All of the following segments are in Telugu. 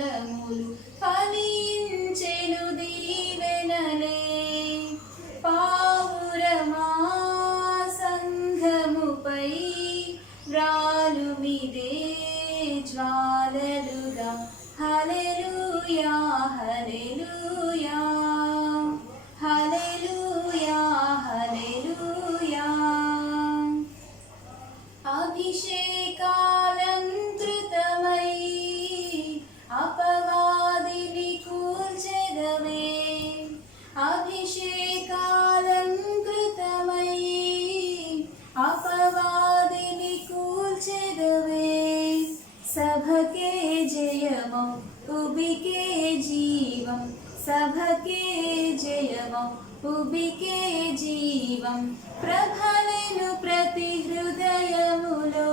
పొలములు ఫలించెను దీవెనలే. పావురమా సంఘముపై వ్రాలుమిదే జ్వాలలుగా. హల్లెలూయా హల్లెలూయా హల్లెలూయా హల్లెలూయా. అభిషేకాలంకృతమై అపవాదిని కూల్చెదవే. అభిషేకాలంకృతమై అపవాదిని కూల్చెదవే. సభకే జయమౌ ఉబికే జీవం. సభకే జయమౌ ఉబికే జీవం. ప్రభలెను ప్రతి హృదయములో.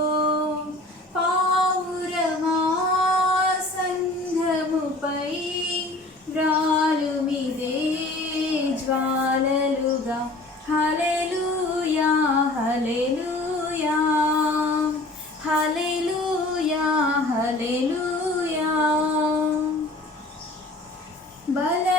పావురమా సంఘముపై వ్రాలుమిదే జ్వాలలుగా. హల్లెలూయా హల్లెలూయా హల్లెలూయా హల్లెలూయా. బల